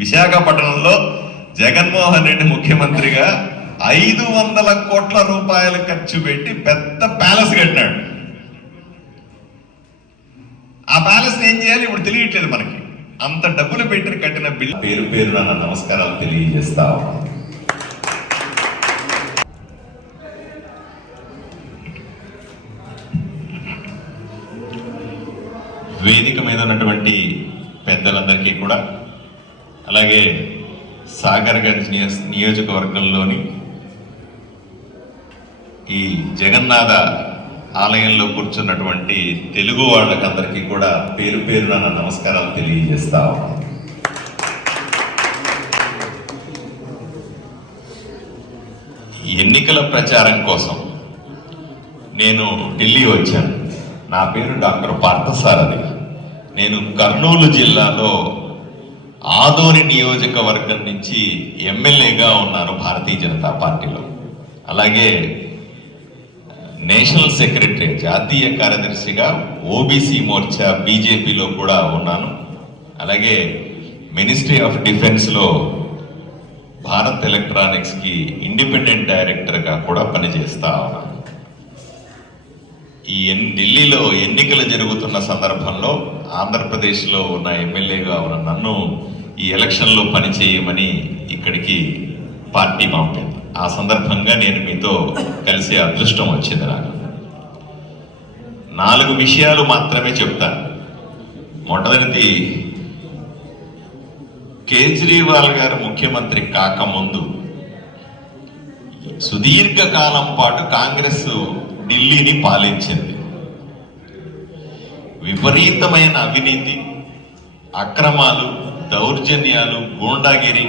విశాఖపట్నంలో జగన్మోహన్ రెడ్డి ముఖ్యమంత్రిగా ఐదు వందల కోట్ల రూపాయలు ఖర్చు పెట్టి పెద్ద ప్యాలెస్ కట్టినాడు. ఆ ప్యాలెస్ ఏం చేయాలి? ఇప్పుడు తెలియట్లేదు మనకి. అంత డబ్బులు పెట్టి కట్టిన బిల్ పేరు పేరు నా నమస్కారాలు తెలియజేస్తా వేదిక మీద ఉన్నటువంటి పెద్దలందరికీ కూడా అలాగే సాగర్గంజ్ నియోజ- నియోజకవర్గంలోని ఈ జగన్నాథ ఆలయంలో కూర్చున్నటువంటి తెలుగు వాళ్ళకందరికీ కూడా పేరు పేరున నా నమస్కారాలు తెలియజేస్తా ఉన్నాను. ఎన్నికల ప్రచారం కోసం నేను ఢిల్లీ వచ్చాను నా పేరు డాక్టర్ పార్థసారథి నేను కర్నూలు జిల్లాలో ఆదోని నియోజకవర్గం నుంచి ఎమ్మెల్యేగా ఉన్నాను భారతీయ జనతా పార్టీలో. అలాగే నేషనల్ సెక్రటరీ జాతీయ కార్యదర్శిగా ఓబీసీ మోర్చా బీజేపీలో కూడా ఉన్నాను. అలాగే మినిస్ట్రీ ఆఫ్ డిఫెన్స్లో భారత్ ఎలక్ట్రానిక్స్కి ఇండిపెండెంట్ డైరెక్టర్గా కూడా పనిచేస్తా ఉన్నాను. ఈ ఢిల్లీలో ఎన్నికలు జరుగుతున్న సందర్భంలో ఆంధ్రప్రదేశ్లో ఉన్న ఎమ్మెల్యేగా ఉన్న నన్ను ఈ ఎలక్షన్లో పనిచేయమని ఇక్కడికి పార్టీ పంపింది ఆ సందర్భంగా నేను మీతో కలిసే అదృష్టం వచ్చింది నాకు. నాలుగు విషయాలు మాత్రమే చెప్తాను మొదటిది కేజ్రీవాల్ గారు ముఖ్యమంత్రి కాకముందు సుదీర్ఘకాలం పాటు కాంగ్రెస్ ఢిల్లీని పాలించింది. విపరీతమైన అవినీతి అక్రమాలు దౌర్జన్యాలు గూండాగిరి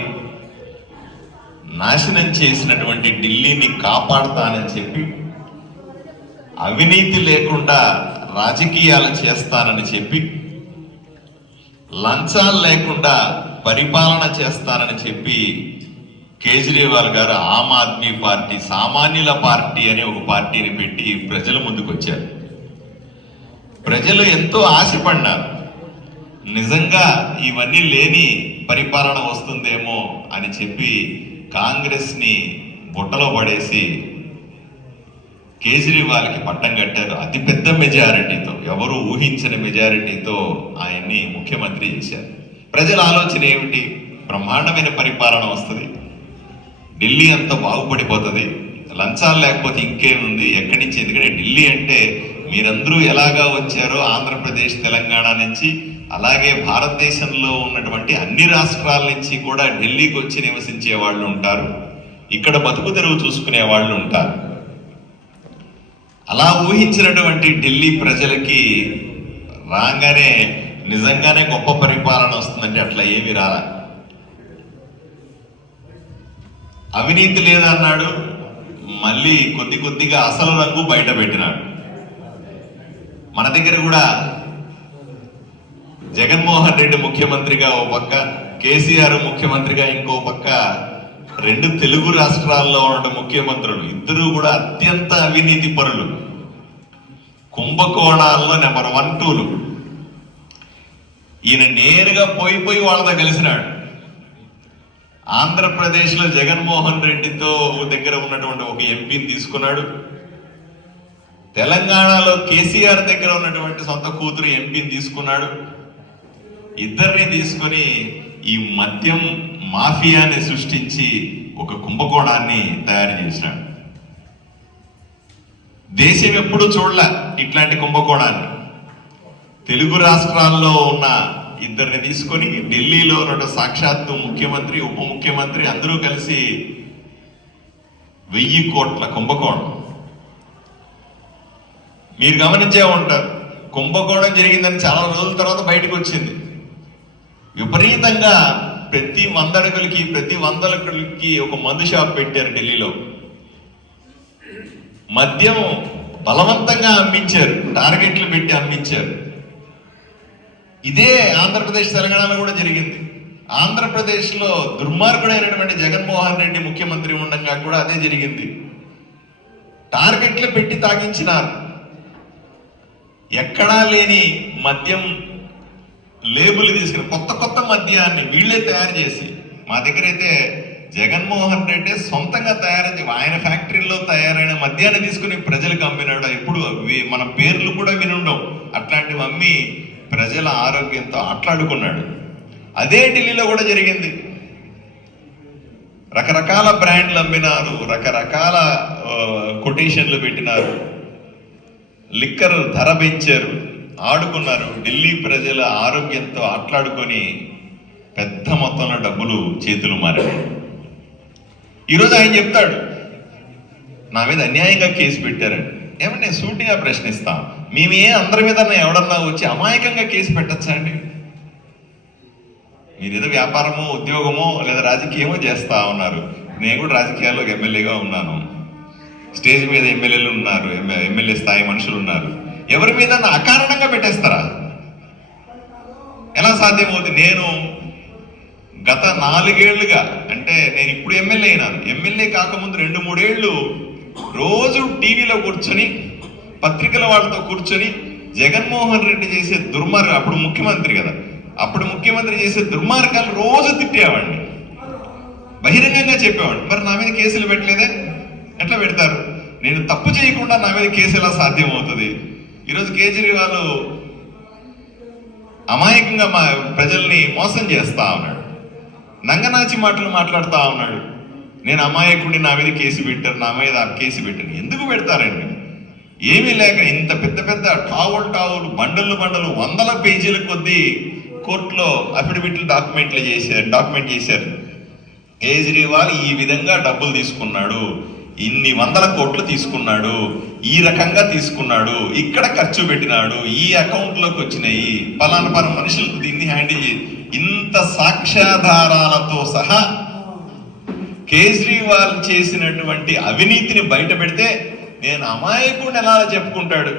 నాశనం చేసినటువంటి ఢిల్లీని కాపాడతానని చెప్పి అవినీతి లేకుండా రాజకీయాలు చేస్తానని చెప్పి లంచాలు లేకుండా పరిపాలన చేస్తానని చెప్పి కేజ్రీవాల్ గారు ఆమ్ ఆద్మీ పార్టీ సామాన్యుల పార్టీ అని ఒక పార్టీని పెట్టి ప్రజల ముందుకు వచ్చారు ప్రజలు ఎంతో ఆశపడ్డారు. నిజంగా ఇవన్నీ లేని పరిపాలన వస్తుందేమో అని చెప్పి కాంగ్రెస్ని బుట్టలో పడేసి కేజ్రీవాల్కి పట్టం కట్టారు. అతిపెద్ద మెజారిటీతో ఎవరు ఊహించని మెజారిటీతో ఆయన్ని ముఖ్యమంత్రి చేశారు. ప్రజల ఆలోచన ఏమిటి? బ్రహ్మాండమైన పరిపాలన వస్తుంది. ఢిల్లీ అంతా బాగుపడిపోతుంది. లంచాలు లేకపోతే ఇంకేముంది? ఎక్కడి నుంచి? ఎందుకంటే ఢిల్లీ అంటే మీరందరూ ఎలాగా వచ్చారో ఆంధ్రప్రదేశ్ తెలంగాణ నుంచి అలాగే భారతదేశంలో ఉన్నటువంటి అన్ని రాష్ట్రాల నుంచి కూడా ఢిల్లీకి వచ్చి నివసించే వాళ్ళు ఉంటారు. ఇక్కడ బతుకు తెరువు చూసుకునే వాళ్ళు ఉంటారు. అలా ఊహించినటువంటి ఢిల్లీ ప్రజలకి రాగానే నిజంగానే గొప్ప పరిపాలన వస్తుందంటే అట్లా ఏమి రాలా. అవినీతి లేదన్నాడు మళ్ళీ కొద్ది కొద్దిగా అసలు రంగు బయట పెట్టినాడు. మన దగ్గర కూడా జగన్మోహన్ రెడ్డి ముఖ్యమంత్రిగా ఓ పక్క కేసీఆర్ ముఖ్యమంత్రిగా ఇంకో పక్క రెండు తెలుగు రాష్ట్రాల్లో ఉన్న ముఖ్యమంత్రులు. ఇద్దరు కూడా అత్యంత అవినీతి పరులు. కుంభకోణాల్లో నెంబర్ వన్ టూలు. ఈయన నేరుగా పోయి పోయి వాళ్ళతో కలిసినాడు. ఆంధ్రప్రదేశ్లో జగన్మోహన్ రెడ్డితో దగ్గర ఉన్నటువంటి ఒక ఎంపీని తీసుకున్నాడు. తెలంగాణలో కేసీఆర్ దగ్గర ఉన్నటువంటి సొంత కూతురు ఎంపీని తీసుకున్నాడు. ఇద్దరిని తీసుకొని ఈ మద్యం మాఫియాని సృష్టించి ఒక కుంభకోణాన్ని తయారు చేసినాడు దేశం ఎప్పుడూ చూడలే ఇట్లాంటి కుంభకోణాన్ని. తెలుగు రాష్ట్రాల్లో ఉన్న ఇద్దరిని తీసుకొని ఢిల్లీలో ఉన్న సాక్షాత్తు ముఖ్యమంత్రి ఉప ముఖ్యమంత్రి అందరూ కలిసి వెయ్యి కోట్ల కుంభకోణం. మీరు గమనించే ఉంటారు. కుంభకోణం జరిగిందని చాలా రోజుల తర్వాత బయటకు వచ్చింది. విపరీతంగా ప్రతి వంద అడుగులకి ప్రతి వంద అడుగులకి ఒక మందు షాప్ పెట్టారు ఢిల్లీలో. మద్యం బలవంతంగా అమ్మించారు. టార్గెట్లు పెట్టి అమ్మించారు. ఇదే ఆంధ్రప్రదేశ్ తెలంగాణలో కూడా జరిగింది. ఆంధ్రప్రదేశ్లో దుర్మార్గుడైనటువంటి జగన్మోహన్ రెడ్డి ముఖ్యమంత్రి ఉండగా కూడా అదే జరిగింది. టార్గెట్లు పెట్టి తాగించినారు. ఎక్కడా లేని మద్యం లేబుల్ తీసుకుని కొత్త కొత్త మద్యాన్ని వీళ్ళే తయారు చేసి మా దగ్గర అయితే జగన్మోహన్ రెడ్డి సొంతంగా తయారు ఆయన ఫ్యాక్టరీలో తయారైన మద్యాన్ని తీసుకుని ప్రజలకు అమ్మినాడు ఎప్పుడు మన పేర్లు కూడా వినుండవు. అట్లాంటివి అమ్మి ప్రజల ఆరోగ్యంతో అట్లాడుకున్నాడు. అదే ఢిల్లీలో కూడా జరిగింది. రకరకాల బ్రాండ్లు అమ్మినారు రకరకాల కొటేషన్లు పెట్టినారు. లిక్కర్ ధర పెంచారు. ఆడుకున్నారు. ఢిల్లీ ప్రజల ఆరోగ్యంతో ఆట్లాడుకొని పెద్ద మొత్తంలో డబ్బులు చేతులు మారాయి. ఈరోజు ఆయన చెప్తాడు నా మీద అన్యాయంగా కేసు పెట్టారండి ఏమన్నా నేను సూటిగా ప్రశ్నిస్తాను మేమే అందరి మీద ఎవడన్నా వచ్చి అమాయకంగా కేసు పెట్టచ్చా అండి? మీరు ఏదో వ్యాపారమో ఉద్యోగమో లేదా రాజకీయమో చేస్తా ఉన్నారు. నేను కూడా రాజకీయాల్లో ఎమ్మెల్యేగా ఉన్నాను. స్టేజ్ మీద ఎమ్మెల్యేలు ఉన్నారు ఎమ్మెల్యే స్థాయి మనుషులు ఉన్నారు. ఎవరి మీద అకారణంగా పెట్టేస్తారా? ఎలా సాధ్యమవుతుంది? నేను గత నాలుగేళ్ళుగా అంటే నేను ఇప్పుడు ఎమ్మెల్యే అయినాను. ఎమ్మెల్యే కాకముందు రెండు మూడేళ్ళు రోజు టీవీలో కూర్చొని పత్రికల వాళ్ళతో కూర్చొని జగన్మోహన్ రెడ్డి చేసే దుర్మార్గం అప్పుడు ముఖ్యమంత్రి కదా అప్పుడు ముఖ్యమంత్రి చేసే దుర్మార్గాలు రోజు తిట్టేవాడిని. బహిరంగంగా చెప్పేవాడు మరి నా మీద కేసులు పెట్టలేదే? ఎట్లా పెడతారు? నేను తప్పు చేయకుండా నా మీద కేసు ఎలా సాధ్యం అవుతుంది ఈరోజు కేజ్రీవాల్ అమాయకంగా మా ప్రజల్ని మోసం చేస్తా ఉన్నాడు. నంగనాచి మాటలు మాట్లాడుతూ ఉన్నాడు. నేను అమాయకుడిని నా మీద కేసు పెట్టారు నా మీద కేసు పెట్టారు ఎందుకు పెడతారండి? ఏమీ లేక ఇంత పెద్ద పెద్ద టావులు టావులు బండలు బండలు వందల పేజీల కొద్దీ కోర్టులో అఫిడవిట్లు డాక్యుమెంట్లు చేశారు డాక్యుమెంట్ చేశారు. కేజ్రీవాల్ ఈ విధంగా డబ్బులు తీసుకున్నాడు. ఇన్ని వందల కోట్లు తీసుకున్నాడు ఈ రకంగా తీసుకున్నాడు ఇక్కడ ఖర్చు పెట్టినాడు ఈ అకౌంట్లోకి వచ్చినాయి పలానా పలు మనుషులకు దీన్ని హ్యాండిల్ ఇంత సాక్ష్యాధారాలతో సహా కేజ్రీవాల్ చేసినటువంటి అవినీతిని బయట పెడితే నేను అమాయకుడిని ఎలా చెప్పుకుంటాడు?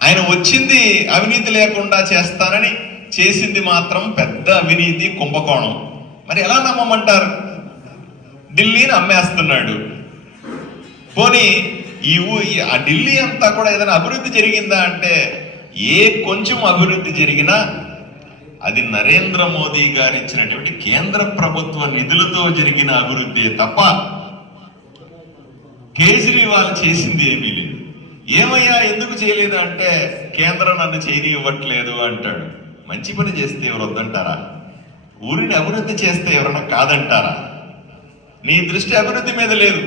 ఆయన వచ్చింది అవినీతి లేకుండా చేస్తానని చేసింది మాత్రం పెద్ద అవినీతి కుంభకోణం. మరి ఎలా నమ్మమంటారు? ఢిల్లీని అమ్మేస్తున్నాడు. పోనీ ఈ ఊ- ఆ ఢిల్లీ అంతా కూడా ఏదైనా అభివృద్ధి జరిగిందా అంటే ఏ కొంచెం అభివృద్ధి జరిగినా అది నరేంద్ర మోదీ గారు ఇచ్చినటువంటి కేంద్ర ప్రభుత్వ నిధులతో జరిగిన అభివృద్ధి తప్ప కేజ్రీవాల్ చేసింది ఏమీ లేదు. ఏమయ్యా ఎందుకు చేయలేదు అంటే కేంద్రం నన్ను చేయనివ్వట్లేదు అంటాడు. మంచి పని చేస్తే ఎవరు వద్దంటారా ఊరిని అభివృద్ధి చేస్తే ఎవరన్నా కాదంటారా? నీ దృష్టి అభివృద్ధి మీద లేదు.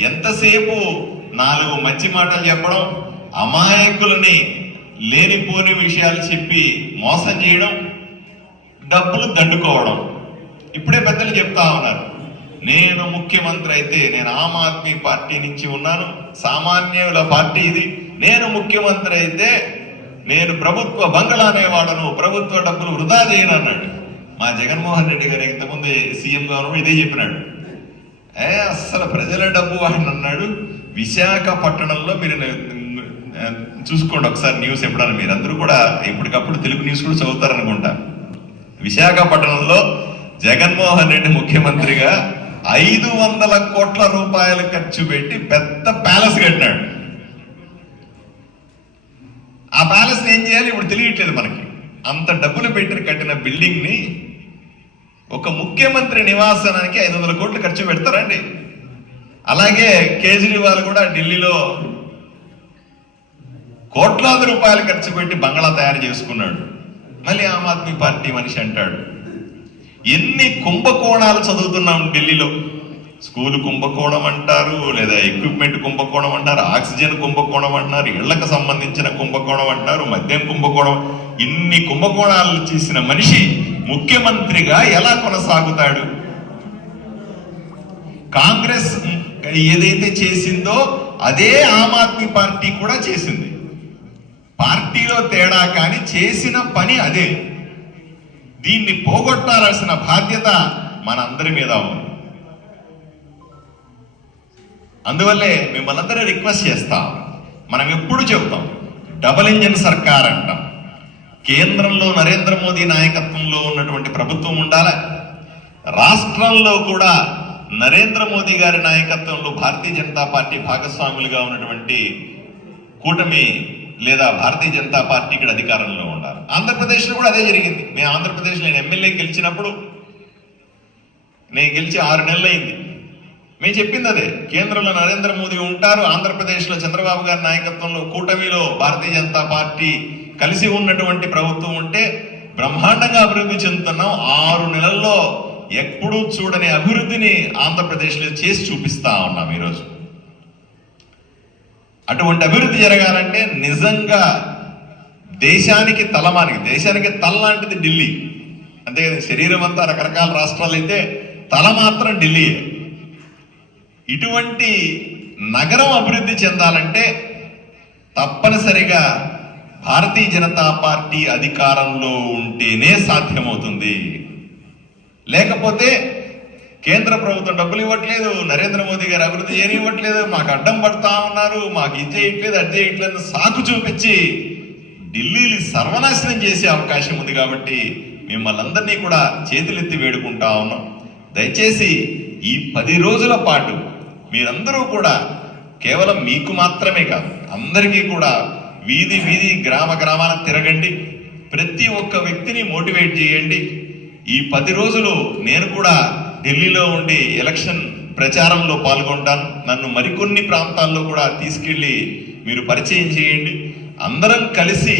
ఎంతసేపు నాలుగు మంచి మాటలు చెప్పడం అమాయకులని లేనిపోని విషయాలు చెప్పి మోసం చేయడం డబ్బులు దండుకోవడం. ఇప్పుడే పెద్దలు చెప్తా ఉన్నారు. నేను ముఖ్యమంత్రి అయితే నేను ఆమ్ ఆద్మీ పార్టీ నుంచి ఉన్నాను. సామాన్యుల పార్టీ ఇది. నేను ముఖ్యమంత్రి అయితే నేను ప్రభుత్వ బంగళానే వాడను ప్రభుత్వ డబ్బులు వృధా చేయను అన్నాడు. మా జగన్మోహన్ రెడ్డి గారు ఇంతకుముందు సీఎం గారు ఇదే చెప్పినాడు. ఏ అస్సలు ప్రజల డబ్బు వాడిని అన్నాడు. విశాఖపట్టణంలో మీరు చూసుకోండి ఒకసారి న్యూస్ ఎప్పుడన్నా మీరు. అందరూ కూడా ఇప్పటికప్పుడు తెలుగు న్యూస్ కూడా చదువుతారనుకుంటా. విశాఖపట్నంలో జగన్మోహన్ రెడ్డి ముఖ్యమంత్రిగా ఐదు వందల కోట్ల రూపాయలు ఖర్చు పెట్టి పెద్ద ప్యాలెస్ కట్టినాడు. ఆ ప్యాలెస్ ఏం చేయాలి? ఇప్పుడు తెలియట్లేదు మనకి. అంత డబ్బులు పెట్టి కట్టిన బిల్డింగ్ని ఒక ముఖ్యమంత్రి నివాసానికి ఐదు వందల కోట్లు ఖర్చు పెడతారండి అలాగే కేజ్రీవాల్ కూడా ఢిల్లీలో కోట్లాది రూపాయలు ఖర్చు పెట్టి బంగ్లా తయారు చేసుకున్నాడు. మళ్ళీ ఆమ్ ఆద్మీ పార్టీ మనిషి అంటాడు. ఎన్ని కుంభకోణాలు చదువుతున్నాం ఢిల్లీలో? స్కూల్ కుంభకోణం అంటారు లేదా ఎక్విప్మెంట్ కుంభకోణం అంటారు ఆక్సిజన్ కుంభకోణం అంటారు ఇళ్ళకు సంబంధించిన కుంభకోణం అంటారు మద్యం కుంభకోణం ఇన్ని కుంభకోణాలు చేసిన మనిషి ముఖ్యమంత్రిగా ఎలా కొనసాగుతాడు? కాంగ్రెస్ ఏదైతే చేసిందో అదే ఆమ్ ఆద్మీ పార్టీ కూడా చేసింది. పార్టీలో తేడా కానీ చేసిన పని అదే. దీన్ని పోగొట్టాల్సిన బాధ్యత మనందరి మీద ఉంది. అందువల్లే మిమ్మల్ని అందరూ రిక్వెస్ట్ చేస్తాం. మనం ఎప్పుడు చెబుతాం డబుల్ ఇంజిన్ సర్కార్ అంటాం. కేంద్రంలో నరేంద్ర మోదీ నాయకత్వంలో ఉన్నటువంటి ప్రభుత్వం ఉండాలి? రాష్ట్రంలో కూడా నరేంద్ర మోదీ గారి నాయకత్వంలో భారతీయ జనతా పార్టీ భాగస్వాములుగా ఉన్నటువంటి కూటమి లేదా భారతీయ జనతా పార్టీ ఇక్కడ అధికారంలో ఉండాలి. ఆంధ్రప్రదేశ్లో కూడా అదే జరిగింది. మేము ఆంధ్రప్రదేశ్లో నేను ఎమ్మెల్యే గెలిచినప్పుడు నేను గెలిచి ఆరు నెలలు అయింది మేము చెప్పింది అదే. కేంద్రంలో నరేంద్ర మోదీ ఉంటారు. ఆంధ్రప్రదేశ్లో చంద్రబాబు గారి నాయకత్వంలో కూటమిలో భారతీయ జనతా పార్టీ కలిసి ఉన్నటువంటి ప్రభుత్వం ఉంటే బ్రహ్మాండంగా అభివృద్ధి చెందుతున్నాం. ఆరు నెలల్లో ఎప్పుడూ చూడని అభివృద్ధిని ఆంధ్రప్రదేశ్లో చేసి చూపిస్తా ఉన్నాం ఈరోజు. అటువంటి అభివృద్ధి జరగాలంటే నిజంగా దేశానికి తలమానికి దేశానికి తల లాంటిది ఢిల్లీ. అంతే శరీరం అంతా రకరకాల రాష్ట్రాలు అయితే తల మాత్రం ఢిల్లీ. ఇటువంటి నగరం అభివృద్ధి చెందాలంటే తప్పనిసరిగా భారతీయ జనతా పార్టీ అధికారంలో ఉంటేనే సాధ్యమవుతుంది. లేకపోతే కేంద్ర ప్రభుత్వం డబ్బులు ఇవ్వట్లేదు నరేంద్ర మోదీ గారు అభివృద్ధి చేయనివ్వట్లేదు మాకు అడ్డం పడతా ఉన్నారు మాకు ఇది చేయట్లేదు అది చేయట్లేదు సాకు చూపించి ఢిల్లీని సర్వనాశనం చేసే అవకాశం ఉంది కాబట్టి మిమ్మల్ని అందరినీ కూడా చేతులెత్తి వేడుకుంటా ఉన్నాం. దయచేసి ఈ పది రోజుల పాటు మీరందరూ కూడా కేవలం మీకు మాత్రమే కాదు అందరికీ కూడా వీధి వీధి గ్రామ గ్రామాన తిరగండి. ప్రతి ఒక్క వ్యక్తిని మోటివేట్ చేయండి. ఈ పది రోజులు నేను కూడా ఢిల్లీలో ఉండి ఎలక్షన్ ప్రచారంలో పాల్గొంటాను. నన్ను మరికొన్ని ప్రాంతాల్లో కూడా తీసుకెళ్ళి మీరు పరిచయం చేయండి. అందరం కలిసి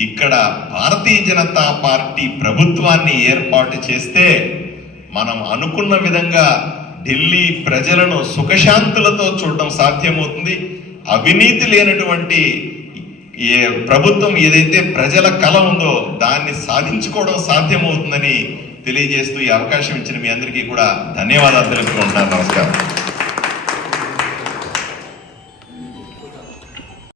ఇక్కడ భారతీయ జనతా పార్టీ ప్రభుత్వాన్ని ఏర్పాటు చేస్తే మనం అనుకున్న విధంగా ఢిల్లీ ప్రజలను సుఖశాంతులతో చూడటం సాధ్యమవుతుంది. అవినీతి లేనటువంటి ఏ ప్రభుత్వం ఏదైతే ప్రజల కళ ఉందో దాన్ని సాధించుకోవడం సాధ్యమవుతుందని తెలియజేస్తూ ఈ అవకాశం ఇచ్చిన మీ అందరికీ కూడా ధన్యవాదాలు తెలుపుకుంటున్నాను. నమస్కారం.